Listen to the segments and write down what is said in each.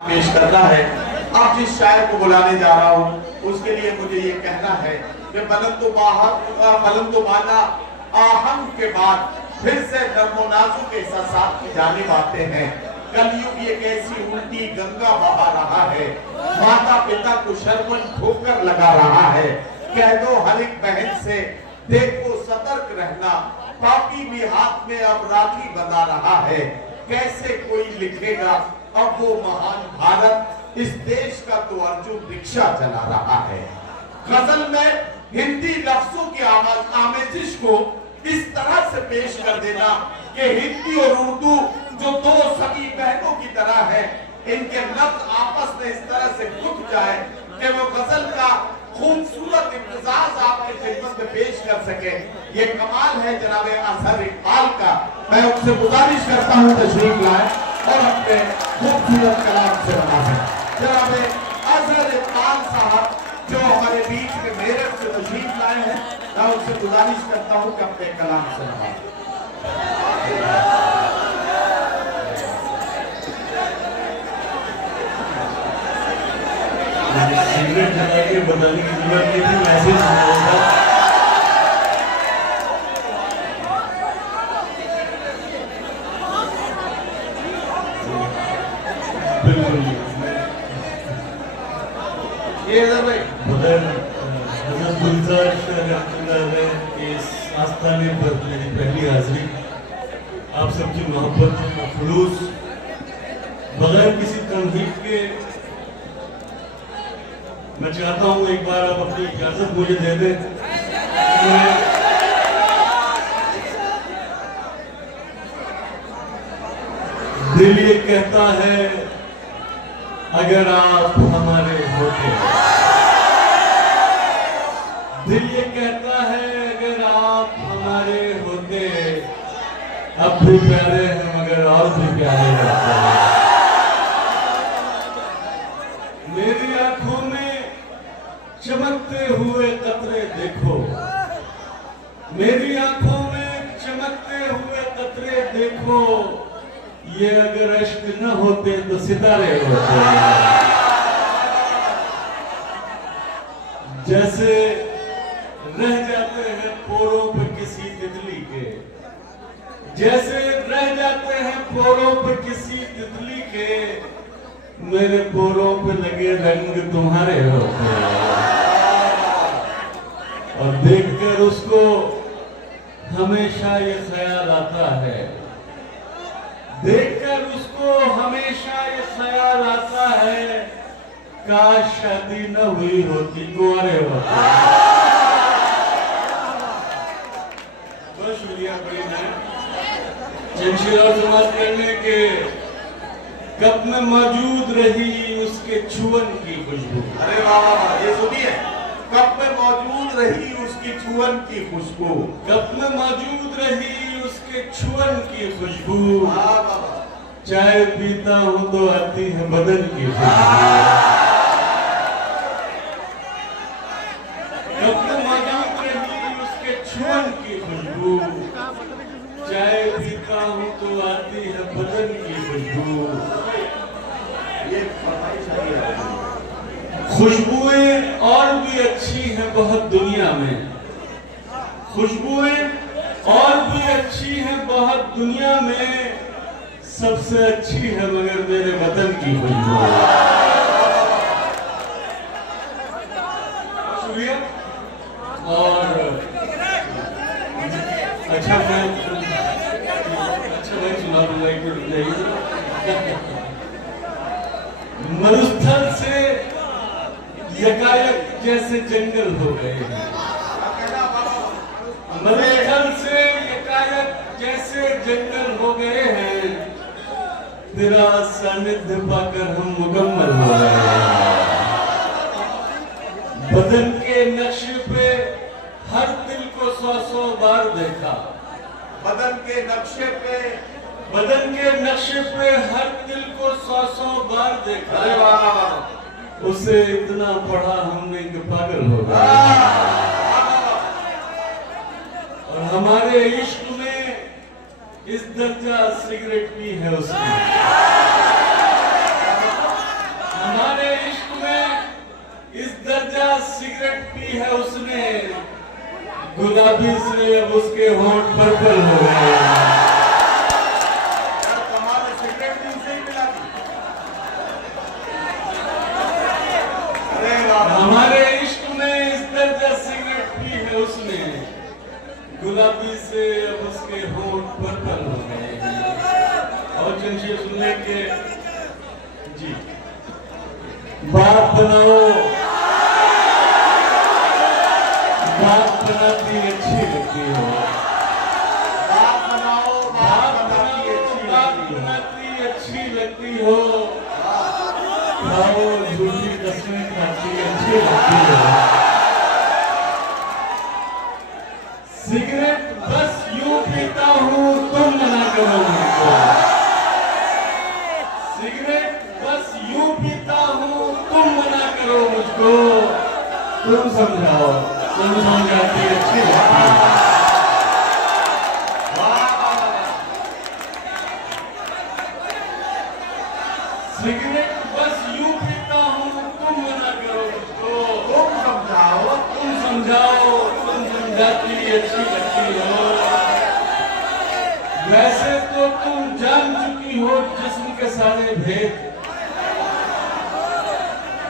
पेश करना है। अब जिस शायर को बुलाने जा रहा हूँ उसके लिए मुझे ये कहना है कि बुलंद माना आहंग के बाद फिर से नर्मो नाजुक के एहसास की जानिब आते हैं। कलयुग ये कैसी उल्टी गंगा बहा रहा है, माता पिता को शर्मन ठोकर लगा रहा है। कह दो हर एक बहन से देखो सतर्क रहना, पापी भी हाथ में अब राखी बना रहा है। कैसे कोई लिखेगा अब वो महान भारत, इस देश का तो अर्जुन रिक्शा चला रहा है। गजल में हिंदी लफ्जों की आमेजिश को इस तरह से पेश कर देना कि हिंदी और उर्दू जो दो सगी बहनों की तरह है, इनके लफ्ज आपस में इस तरह से गुथ जाए कि वो गजल का खूबसूरत इम्तिजाज आपके खिदमत में पेश कर सके। ये कमाल है जनाब अजहर इकबाल का। मैं उनसे गुजारिश करता हूँ तशरीफ लाए और अपने खूबसूरत कलाम से नवाजें। जनाब अजहर इकबाल साहब जो हमारे बीच में मेरठ से तशरीफ लाए हैं, मैं उनसे गुजारिश करता हूँ कि अपने कलाम से नवाजें। सिगरेट जला के बताने की जरूरत नहीं थी, मैसेज बिल्कुल ये भाई इस आस्थाने पर मेरी पहली हाजिरी, आप सबकी मोहब्बत खुलूस बगैर किसी तनकीद के मैं चाहता हूं एक बार आप अपनी इजाजत मुझे दे दें। दिल ये कहता है अगर आप हमारे होते, दिल ये कहता है अगर आप हमारे होते, अब भी प्यारे हैं मगर और भी प्यारे रहते हैं। मेरी आंखों में चमकते हुए कतरे देखो, मेरी आंखों में चमकते हुए कतरे देखो, ये अगर अश्क न होते तो सितारे होते। जैसे रह जाते हैं पोरों पे किसी तितली के, जैसे रह जाते हैं पोरों पे किसी तितली के, मेरे पोरों पे लगे रंग तुम्हारे होते हैं। और देखकर उसको हमेशा ये ख्याल आता है, देखकर उसको हमेशा ये ख्याल आता है, काश शादी न हुई होती कुंवारे होते। बहुत शुक्रिया बड़ी मैं जमशेरा समाज करने के कब में मौजूद रही उसके छुअन की खुशबू। अरे वाह वाह, ये सुनिए, कब में मौजूद रही उसकी छुअन की खुशबू, कब में मौजूद रही उसके छुअन की खुशबू। चाय पीता हूँ तो आती है बदन की खुशबू। कब में मौजूद रही उसके छुअन की खुशबू, चाय पीता हूँ तो आती है बदन की खुशबू। खुशबुएं और भी अच्छी हैं बहुत दुनिया में, खुशबुएं और भी अच्छी हैं बहुत दुनिया में, सबसे अच्छी है मगर मेरे वतन की खुशबू। शुक्रिया। और अच्छा मैं सुना दूंगा। मरुस्थल से यकायक जैसे जंगल हो गए हैं, मरुस्थल से यकायक जैसे जंगल हो गए हैं, तेरा सानिध्य पाकर हम मुकम्मल हो गए हैं। बदन के नक्शे पे हर दिल को 100 बार देखा, बदन के नक्शे पे, बदन के नक्शे पे हर दिल को 100 बार देखा। अरे वाह वाह वाह, उसे इतना पढ़ा हमने कि पागल हो गया। और हमारे इश्क में इस दर्जा सिगरेट भी है उसकी। गुलाबी से अब उसके होंठ पर्पल हो गए। कमाल है, सिगरेट भी उसे ही मिला दी। अरे वाह, हमारे इश्क में इस दर्जा सिगरेट पी है उसने, गुलाबी से अब उसके होंठ पर्पल हो गए हैं। और चंचल सुनने के जी, बात बनाओ, बात बनाती अच्छी लगती हो, बात बनाओ, बात बनाती बात अच्छी लगती है। बनाती अच्छी लगती हो, खाओ झूठी कसमें खाती अच्छी लगती हो। सिगरेट बस यूं पीता हूँ, तुम मना करो मुझको। सिगरेट बस यूं पीता हूँ, तुम मना करो मुझको। तुम समझाओ, तुम समझाती अच्छी लगती है। सिगरेट बस यूं पीता हूँ, तुम मना करो मुझको। तुम समझाओ, तुम समझाओ, तुम समझाती अच्छी लगती हो। वैसे तो तुम जान चुकी हो जिस्म के सारे भेद,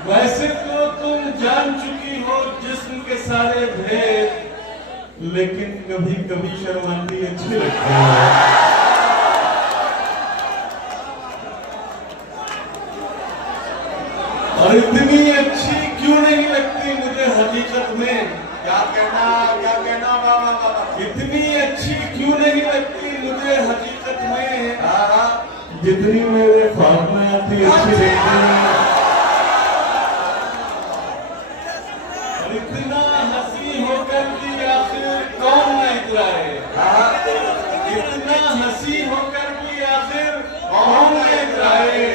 वैसे तो तुम जान चुकी हो जिस्म के सारे भेद, लेकिन कभी कभी शर्माती अच्छी लगती है। और इतनी अच्छी क्यों नहीं लगती मुझे हकीकत में? क्या कहना बाबा बाबा। इतनी अच्छी क्यों नहीं लगती मुझे हकीकत में? हाँ, जितनी मेरे ख्वाब में आती अच्छी लगती है। और इतना हंसी होकर भी आखिर कौन न इतराए? हाँ, इतना हंसी होकर भी आखिर कौन न इतराए?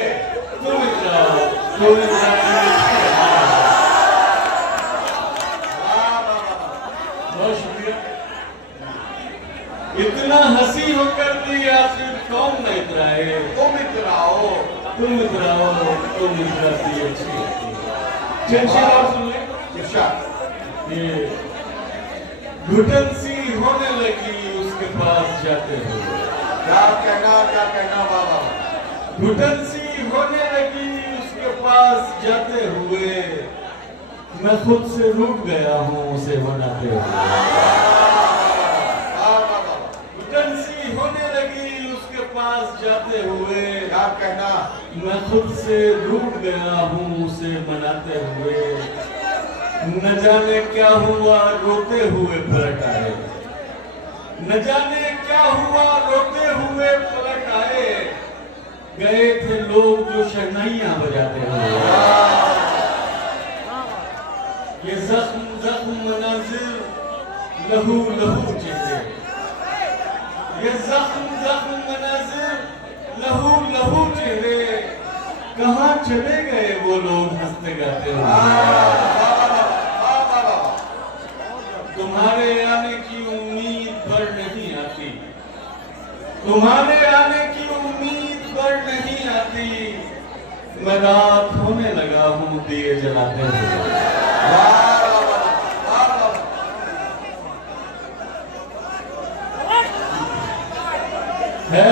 तुम इतराओ, तुम इतराए। बहुत शुक्रिया। इतना हंसी होकर भी आखिर कौन न इतराए? तुम इतराओ, तुम इतराओ, तुम इतराती अच्छी लगती है। चंचल और सुन ले, इरशाद। ये घुटन सी होने लगी उसके पास जाते हुए। क्या कहना बाबा। घुटन सी होने लगी उसके पास जाते हुए, मैं खुद से रूठ गया हूँ उसे मनाते हुए। घुटन सी होने लगी उसके पास जाते हुए, क्या कहना। मैं खुद से रूठ गया हूँ उसे मनाते हुए। न जाने क्या हुआ रोते हुए पलट आए, न जाने क्या हुआ रोते हुए पलट आए। गए थे लोग जो शहनाइयां बजाते हुए। ये जख्म जख्म मनाजिर लहू लहू चेहरे, ये जख्म जख्म मनाजिर लहू लहू चेहरे, कहाँ चले गए वो लोग हंसते गाते हुए। तुम्हारे आने की उम्मीद पर नहीं आती, तुम्हारे आने की उम्मीद पर नहीं आती। मैं रात होने लगा हूँ दिए जलाते हुए। है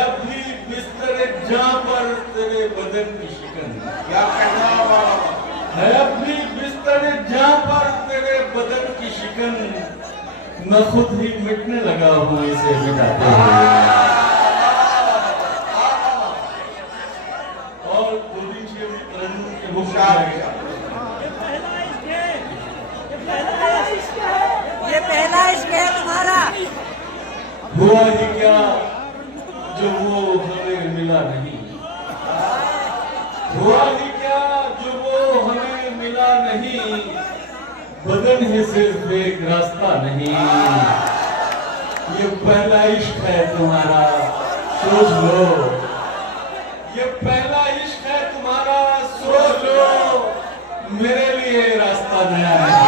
अभी बिस्तर जहाँ पर तेरे बदन की शिकन। क्या कहना बाबा। है अभी बिस्तर जहाँ पर तेरे बदन की शिकन, मैं खुद ही मिटने लगा हूँ इसे मिटाते हुए। और दो दिन से तरन्नुम के मुख ये पहला इश्क है तुम्हारा। हुआ ही क्या जो वो हमें मिला नहीं, हुआ ही क्या जो वो हमें मिला नहीं। बदन है सिर्फ एक रास्ता नहीं, ये पहला इश्क है तुम्हारा सोच लो। ये पहला इश्क है तुम्हारा सोच लो, मेरे लिए रास्ता नया नहीं।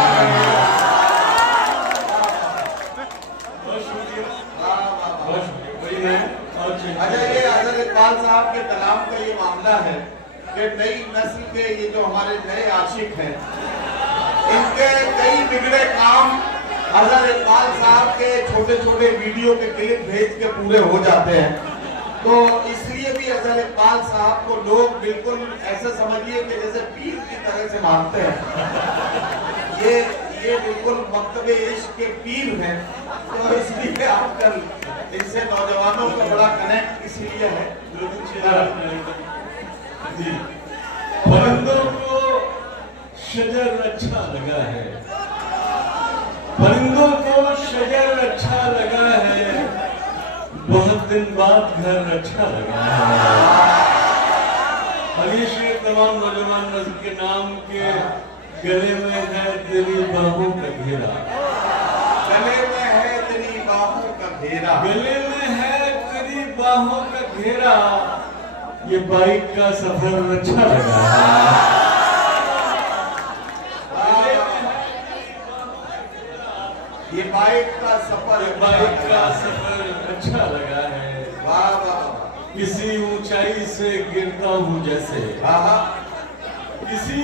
बहुत शुक्रिया, बहुत शुक्रिया। वही मैं और अच्छा, ये हज़रत इकबाल साहब के कलाम का ये मामला है कि नई नस्ल के ये जो हमारे नए आशिक हैं, इनके कई बिगड़े काम अजहर इकबाल साहब के छोटे छोटे वीडियो के क्लिप भेज के पूरे हो जाते हैं, तो इसलिए भी अजहर इकबाल साहब को लोग बिल्कुल ऐसे समझिए कि जैसे पीर की तरह से मानते हैं। ये बिल्कुल मकतबे इश्क के पीर हैं, तो इसलिए आजकल इनसे नौजवानों का बड़ा कनेक्ट इसीलिए है। जी, परिंदों को शजर अच्छा लगा है, परिंदों को शजर अच्छा लगा है, बहुत दिन बाद घर अच्छा लगा है। और ये शेर तमाम नौजवान नस्ल के नाम के गले में है तेरी बाहों का घेरा, गले में है तेरी बाहों का घेरा, गले में है तेरी बाहों का घेरा, ये बाइक का सफर अच्छा लगा है। ये बाइक का सफर, बाइक का सफर अच्छा लगा है। वाह वाह, किसी ऊंचाई से गिरता हूँ जैसे, किसी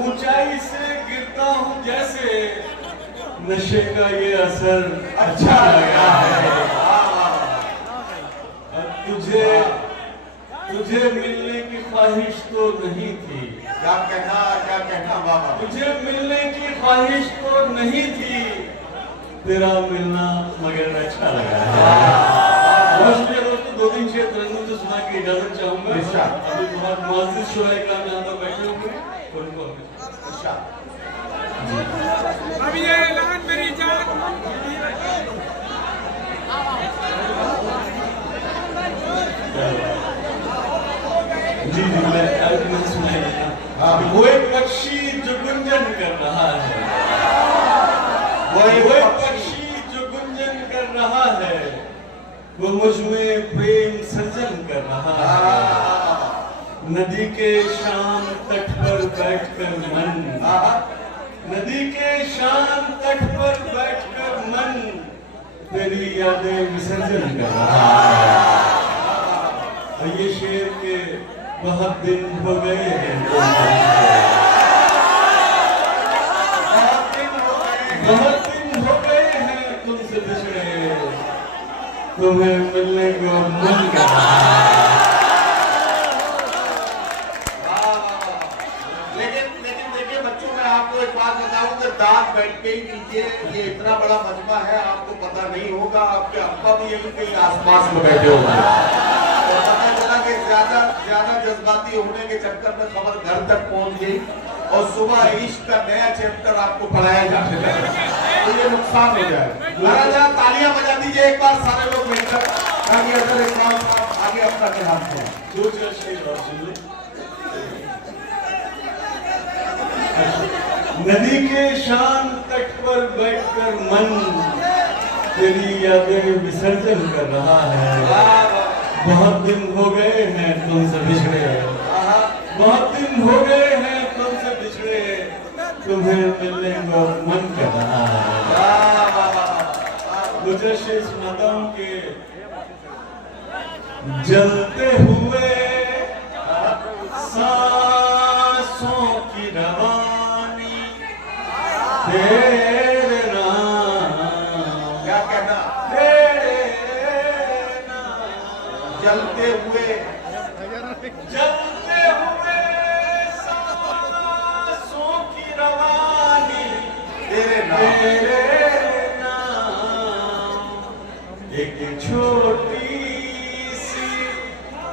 ऊंचाई से गिरता हूँ जैसे, नशे का ये असर अच्छा लगा है। और तुझे मिलने की ख्वाहिश तो नहीं थी, क्या कहना बाबा, तुझे मिलने की ख्वाहिश तो नहीं थी, तेरा मिलना मगर अच्छा लगा है। दोस्तों 2-3 शेर तरन्नुम से सुना के इजाजत चाहूंगा। अभी बहुत मुअज़्ज़िज़ शोए इकराम यहाँ पर बैठे होंगे, उनको अब ये ऐलान मेरी जान जी मैं सुनाई। वो एक पक्षी जो गुंजन कर रहा है, वो एक पक्षी जो गुंजन कर रहा है, वो मुझ में प्रेम सर्जन कर रहा है। नदी के शाम तट पर बैठकर मन, नदी के शाम तट पर बैठकर मन, तेरी यादें विसर्जन कर रहा है। और ये शेर के बहुत दिन हो गए हैं, बहुत दिन हो गए हैं तुमसे बिछड़े, तुम्हें मिलने को मन कर रहा है। लेकिन देखिए बच्चों, मैं आपको एक बात बताऊं कि दांत बैठ के ही नीचे, ये इतना बड़ा मजमा है, आपको पता नहीं होगा, आपके अब्बा भी यही कहीं आसपास में बैठे होंगे, तो पता चला कि ज्यादा जज्बाती होने के चक्कर में खबर घर तक पहुंच गई और सुबह इश्क का नया चैप्टर आपको पढ़ाया जाने लगा, तो ये नुकसान हो जाए। महाराजा तालियां बजा दीजिए एक बार सारे लोग मिलकर, ताकि अगर एक बार आगे अपना ख्याल करें। 2-4 शेर और सुन ले। नदी के शान तट पर बैठकर मन, तेरी यादें विसर्जन कर रहा है। बहुत दिन हो गए हैं तुमसे बिछड़े, बहुत दिन हो गए हैं तुमसे बिछड़े, तुम्हें मिलने को मन कर रहा है। मुझे शेर सुनाता हूँ कि जलते हुए सांसों की रवानी, तेरे नाम, क्या कहना, जलते हुए सांसों की रवानी, तेरे नाम, एक छोटी सी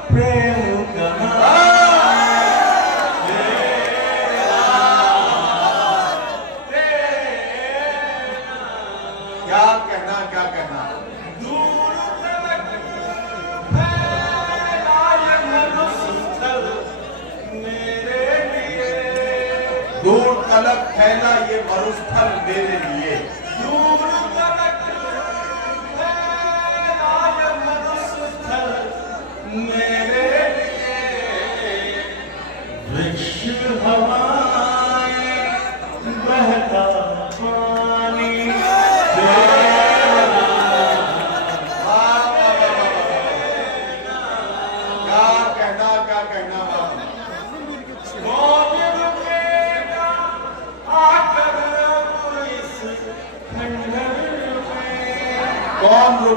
प्रेम कहानी, क्या कहना, दूर तक फैलाए मरुस्थल मेरे लिए, दूर तलक फैला ये मरुस्थल मेरे लिए, दूर तक फैलाए मरुस्थल मेरे लिए, वृक्ष हवाएं बहता पानी, क्या कहना कौन रुकेगा आकर इस खंडहर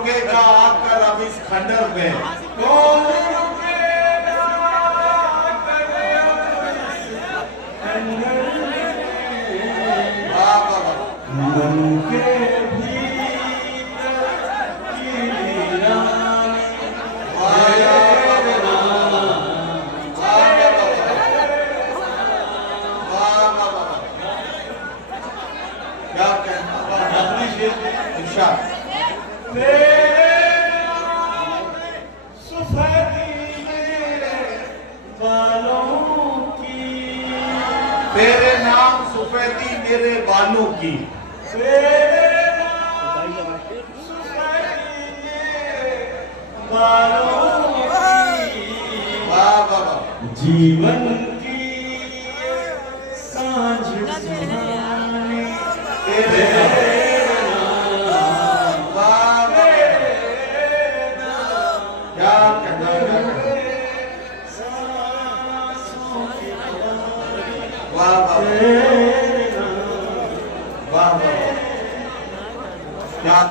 रुकेगा आकर अब इस खंडर में? कौन रुकेगा आकर अब इस खंडर में? वाह वाह वाह। मन के भीतर की वीरानी तेरे नाम। क्या कहना अपनी शेर इरशाद। तेरे नाम सफेदी मेरे बालों की, तेरे नाम सफेदी मेरे बालों की, तेरे नाम सफेदी मेरे बालों की। वाह वाह वाह। जीवन की सांझ सुहानी तेरे नाम। वाह वाह। क्या कहना सांसों की वाह वाह तेरे नाम। वाह वाह। क्या